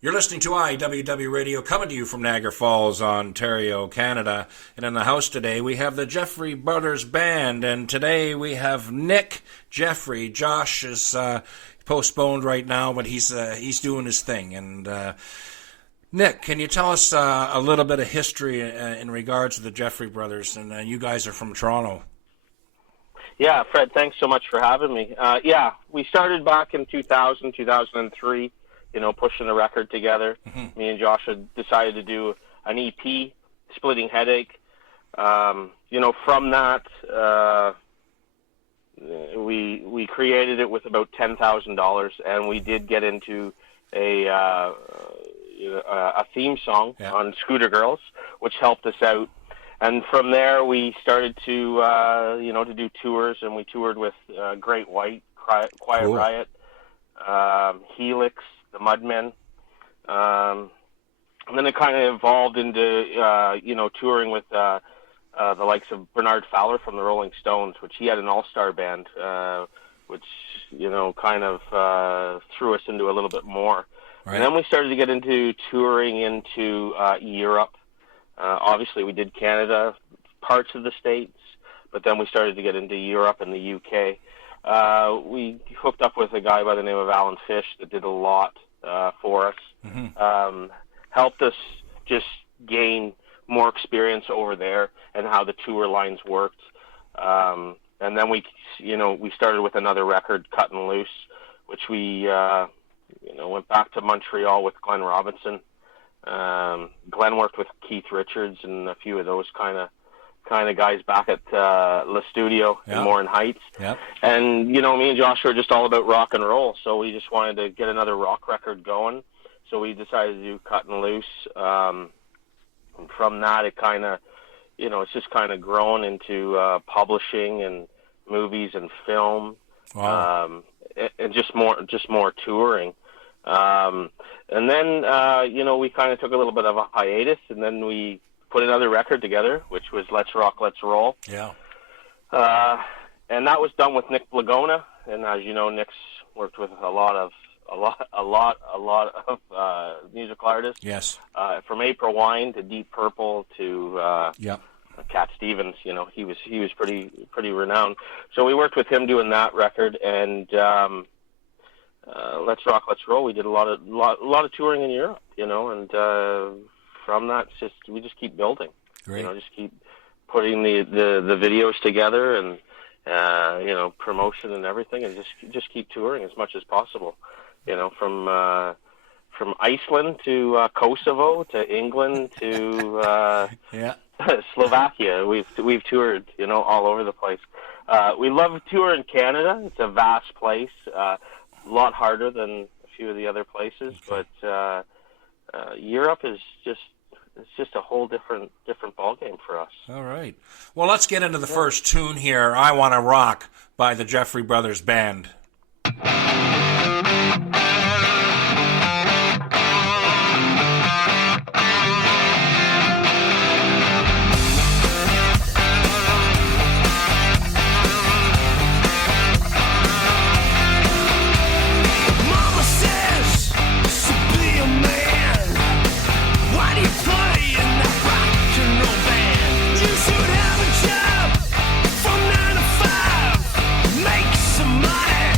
You're listening to IWW Radio, coming to you from Niagara Falls, Ontario, Canada. And in the house today, we have the Jeffrey Brothers Band. And today we have Nick Jeffrey. Josh is postponed right now, but he's doing his thing. And Nick, can you tell us a little bit of history in regards to the Jeffrey Brothers? And you guys are from Toronto. Yeah, Fred, thanks so much for having me. We started back in 2003. Pushing the record together. Mm-hmm. Me and Josh had decided to do an EP, Splitting Headache. From that, we created it with about $10,000, and we did get into a theme song on Scooter Girls, which helped us out. And from there, we started to do tours, and we toured with Great White, Quiet cool. Riot, Helix, the Mudmen, and then it kind of evolved into touring with the likes of Bernard Fowler from the Rolling Stones, which he had an all-star band, which kind of threw us into a little bit more. Right. And then we started to get into touring into Europe. Obviously, we did Canada, parts of the States, but then we started to get into Europe and the UK. We hooked up with a guy by the name of Alan Fish that did a lot for us, mm-hmm. Helped us just gain more experience over there and how the tour lines worked. And then we started with another record, Cuttin' Loose, which we, went back to Montreal with Glenn Robinson. Glenn worked with Keith Richards and a few of those kind of guys back at Le Studio in Morin Heights. Yep. And, me and Josh were just all about rock and roll, so we just wanted to get another rock record going. So we decided to do Cuttin' Loose. And from that, it kind of, it's just kind of grown into publishing and movies and film. Wow. And just more touring. And then, we kind of took a little bit of a hiatus, and then we put another record together, which was Let's Rock, Let's Roll. Yeah. And that was done with Nick Blagona, and as you know, Nick's worked with a lot of musical artists. Yes. From April Wine to Deep Purple to Cat Stevens, he was pretty renowned. So we worked with him doing that record, and Let's Rock, Let's Roll. We did a lot of touring in Europe, and from that, we just keep building. Great. Just keep putting the videos together and promotion and everything, and just keep touring as much as possible. From Iceland to Kosovo to England to Slovakia. We've toured, all over the place. We love touring Canada. It's a vast place, a lot harder than a few of the other places, okay. But Europe is just a whole different ballgame for us. All right. Well, let's get into the first tune here, I Wanna Rock by the Jeffrey Brothers Band. From 9 to 5, make some money.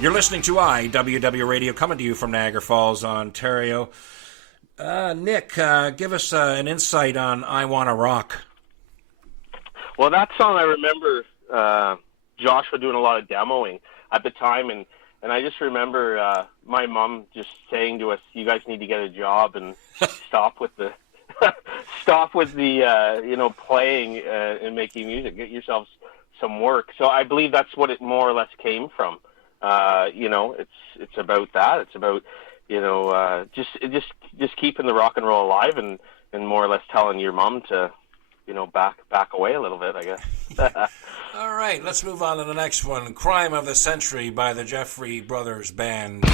You're listening to IWW Radio, coming to you from Niagara Falls, Ontario. Nick, give us an insight on I Wanna Rock. Well, that song, I remember Joshua doing a lot of demoing at the time, and I just remember my mom just saying to us, "You guys need to get a job and stop with the playing and making music. Get yourselves some work." So I believe that's what it more or less came from. It's about that. It's about just keeping the rock and roll alive, and more or less telling your mom to back away a little bit, I guess. All right, let's move on to the next one. Crime of the Century by the Jeffrey Brothers Band.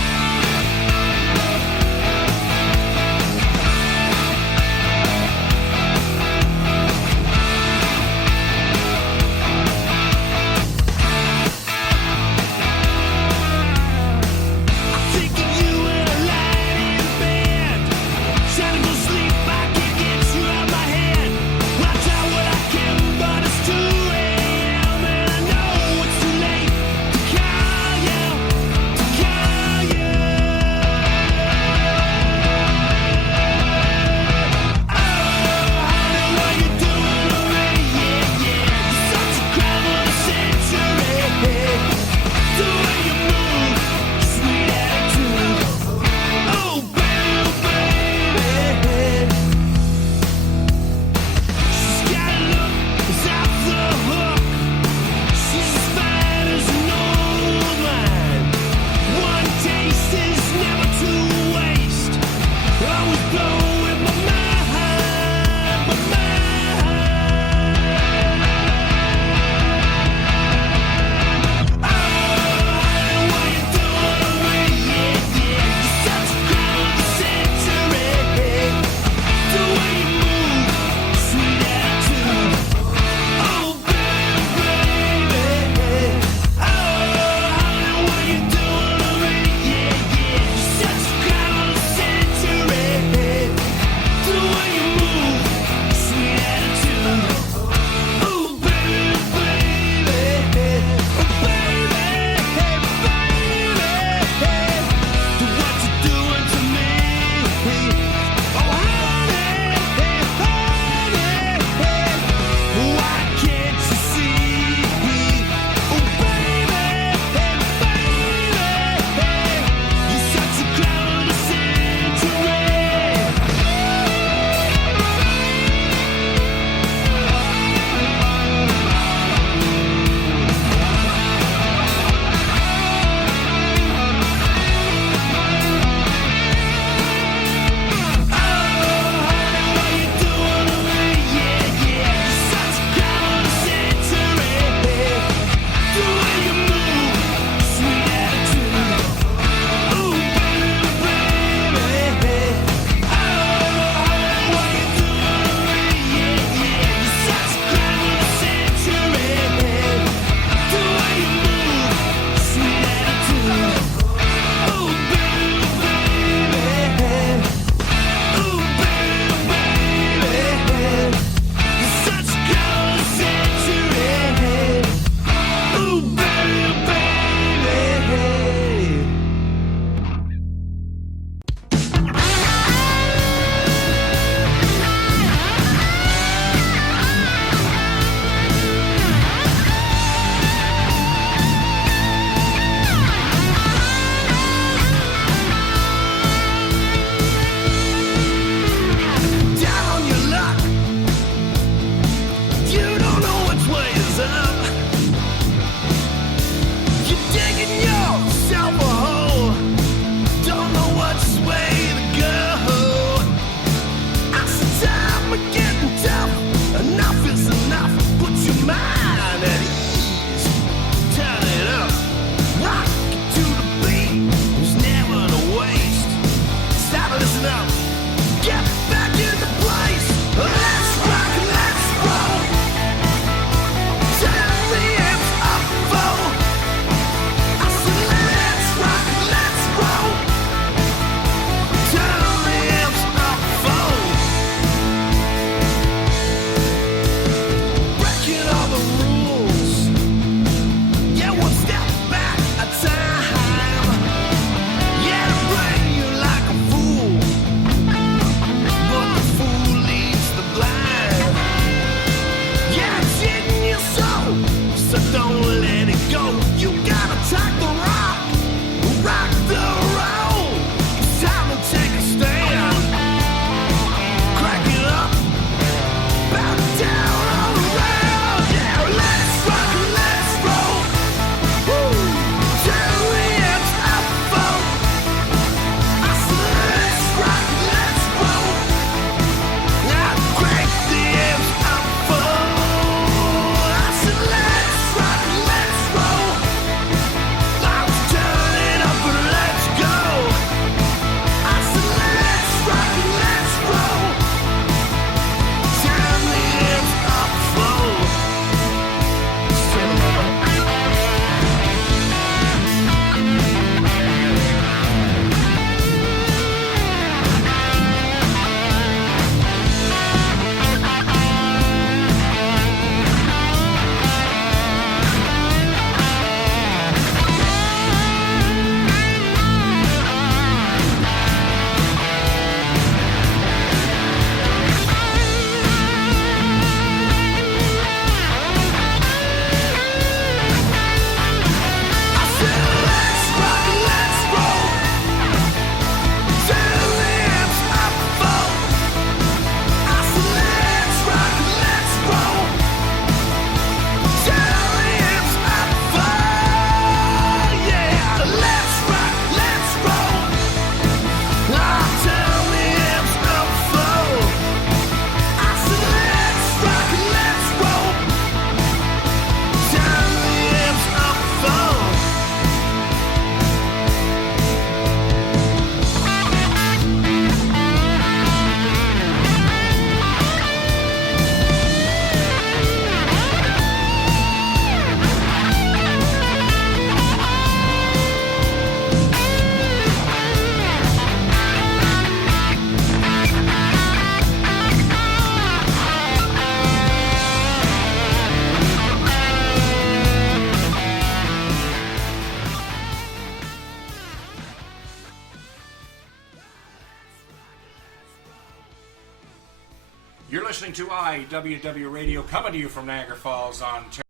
to IWW Radio, coming to you from Niagara Falls, Ontario.